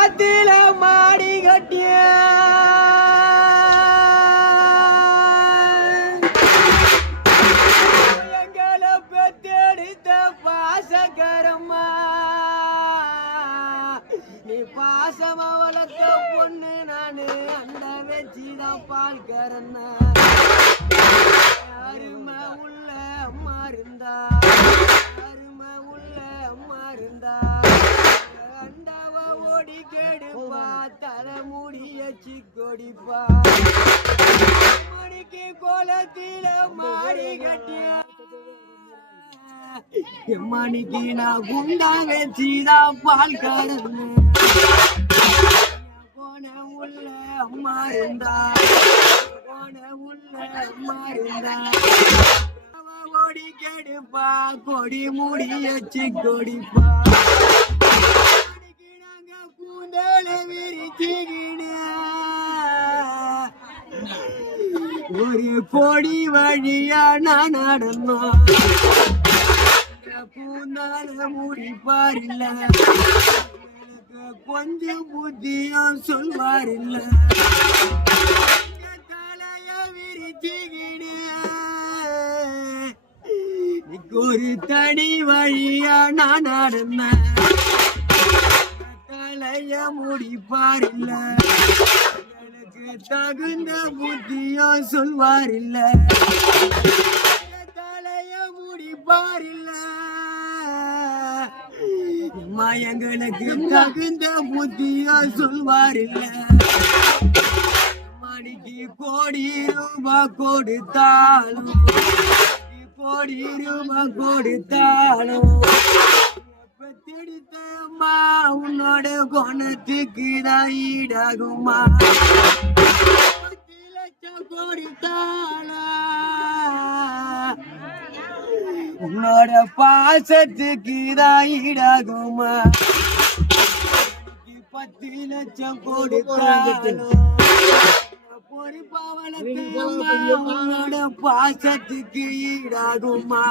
ஆத்தில மாடி கட்டிய எங்களை பெத்தெடுத்த பாசகரம்மா நீ பாசம வளர்த்த பொண்ணு நானு அந்த வச்சுதான் பால் கறந்த அருமை உள்ள அம்மா இருந்தா அருமை உள்ள அம்மா இருந்தா அண்டாவ ஓடி கெடுப்பா தலைமுடியச்சு கொடிப்பா மணிக்கு கோலத்தில மாடி கட்டிய மணிக்கு நான் குண்டா வச்சுதான் பால் கறந்து போன உள்ள அம்மா இருந்தா போன உள்ள அம்மா இருந்தா ஓடி கெடுப்பா கொடி முடியச்சு கொடிப்பா நாங்க கூந்தல விரிச்சுக்கின ஒரு கொடி வழியா நான் நடந்தோம் கூந்தால முடிப்பாரில்ல கொஞ்சம் புத்தியும் சொல்வாரில்ல தலைய விரிச்சுக்கின ஒரு தனி வழியா நான் நடந்த தலைய முடிப்பாரில்ல எனக்கு தகுந்த புத்தியும் சொல்வாரில்ல தலைய முடிப்பாரில்ல எங்களுக்கு தகுந்த புத்தியா சொல்வாரில்ல மணிக்கு கோடி ரூபாய் கொடுத்தாலும் கோடி ரூபாய் கொடுத்தாலும் பெத்தெடுத்தம்மா உன்னோட குணத்துக்கு தான் ஈடாகுமா 10 லட்சம் கொடுத்தாளா உன்னோட பாசத்துக்கு தான் ஈடாகுமா 10 லட்சம் கொடுத்தாலும் பொறுப்பாவளத்தை உன்னோட பாசத்துக்கு ஈடாகுமா